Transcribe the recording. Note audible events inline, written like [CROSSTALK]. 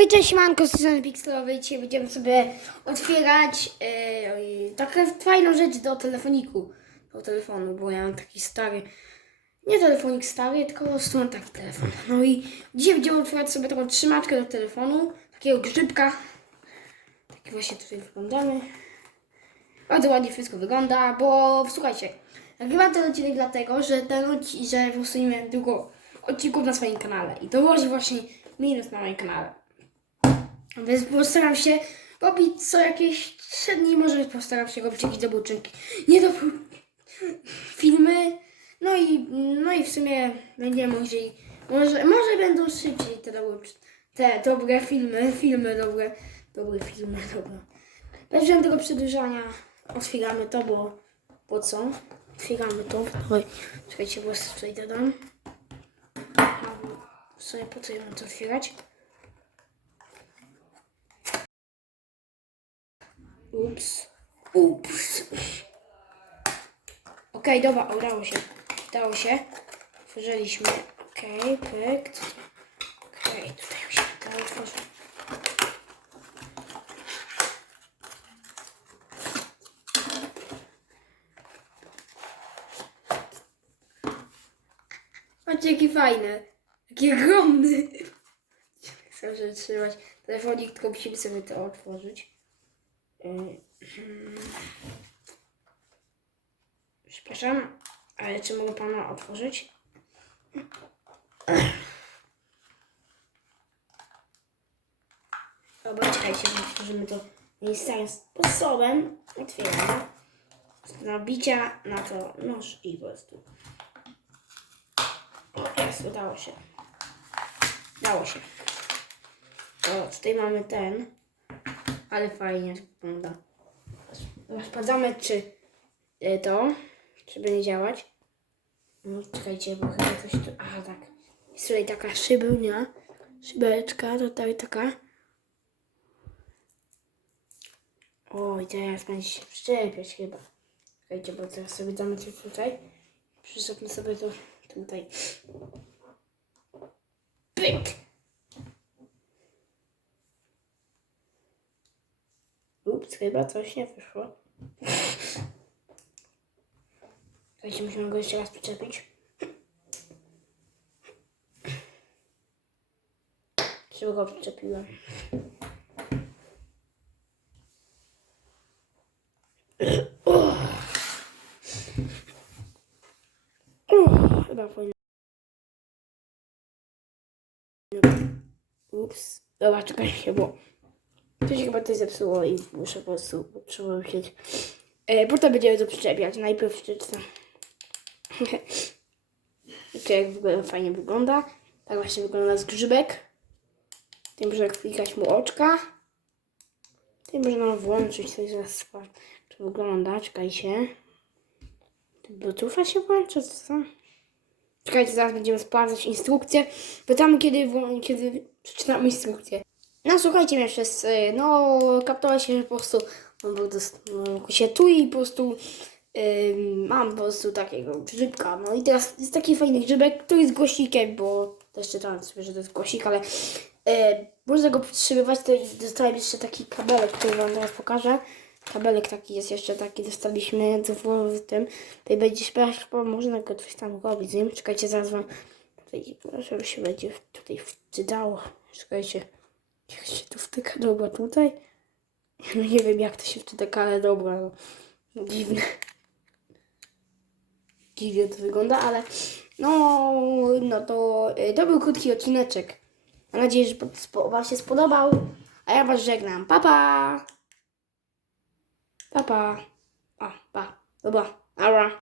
Cześć, manko z strony Pixelowej. Dzisiaj będziemy sobie otwierać yy, taką fajną rzecz do telefoniku. Do telefonu, bo ja mam taki stary, nie telefonik stary, tylko po prostu mam taki telefon. No i dzisiaj będziemy otwierać sobie taką trzymaczkę do telefonu, takiego grzybka. Taki właśnie tutaj wyglądamy. Bardzo ładnie wszystko wygląda, bo słuchajcie, nagrywam ten odcinek dlatego, że ten odcinek, że po prostu nie miałem długo odcinków na swoim kanale. I to było właśnie minus na moim kanale. Więc postaram się robić co jakieś 3 dni, może postaram się robić jakieś dobóczynki. Nie do filmy. No i, no i w sumie będziemy mogli, może, może będą szybciej te, dobre, te dobre filmy, filmy dobre, dobre filmy, dobra. Bez żadnego przedłużania otwieramy to, bo po co? Otwieramy to. Oj, czekajcie, bo tutaj dodam. W sumie po co mam to otwierać? Ups. Ups. Okej, dobra, udało się. Udało się. Otworzyliśmy. Okej, pyk. Okej, tutaj się udało otworzyć. Patrzcie, jaki fajny. Jaki ogromny. [LAUGHS] Chcę żeby trzymać telefonik, tylko musimy sobie to otworzyć. Yy, Przepraszam, ale czy mogę pana otworzyć? Dobra, czekajcie, otworzymy to miejscowym sposobem. Otwieramy. Nabicia na to nóż i po prostu. O, jest, udało się. Udało się. O, tutaj mamy ten. Ale fajnie wygląda. Sprawdzamy, czy e, to, czy będzie działać. No, czekajcie, bo chyba coś tu... Aha, tak. Jest tutaj taka szybełnia. Szybeczka, tutaj taka. O, i teraz będzie się przyczepiać chyba. Czekajcie, bo teraz sobie damy to tutaj. Przyczepmy sobie to tutaj. Pyk! Ups, chyba coś nie wyszło. Słuchajcie, musimy go jeszcze raz przyczepić. Żeby go przyczepiłem. Ups. Dobra, czekajcie, bo to się chyba coś zepsuło i muszę po prostu myśleć. E, potem będziemy to przyczepiać. Najpierw przeczytam. [LAUGHS] to jak w ogóle fajnie wygląda. Tak właśnie wygląda zgrzybek. Tym można klikać mu oczka. Tym można włączyć coś zaraz czy wygląda. Czekajcie. Bluetootha się włącza, co? Czekajcie, zaraz będziemy sprawdzać instrukcję. Pytamy, kiedy, kiedy przeczytamy instrukcję. No słuchajcie mnie wszyscy, no kapnęła się, że po prostu on był dos- się tu i po prostu ym, mam po prostu takiego grzybka. No i teraz jest taki fajny grzybek, to jest głosikiem, bo też czytałem sobie, że to jest głosik, ale yy, można go przytrzymywać, to dostałem jeszcze taki kabelek, który wam teraz pokażę. Kabelek taki jest jeszcze taki, dostaliśmy w tym. Tutaj będzie chyba można go coś tam robić z nim. Czekajcie, zaraz wam tutaj, żeby się będzie tutaj wczytało. Czekajcie. Jak się tu wtyka? Dobra, tutaj? No nie wiem jak to się wtyka, ale dobra. No. Dziwne. Dziwnie to wygląda, ale no, no to y, to był krótki odcineczek. Mam nadzieję, że Wam się spodobał. A ja Was żegnam. Pa, pa! Pa, pa. O, pa. Dobra. Ara.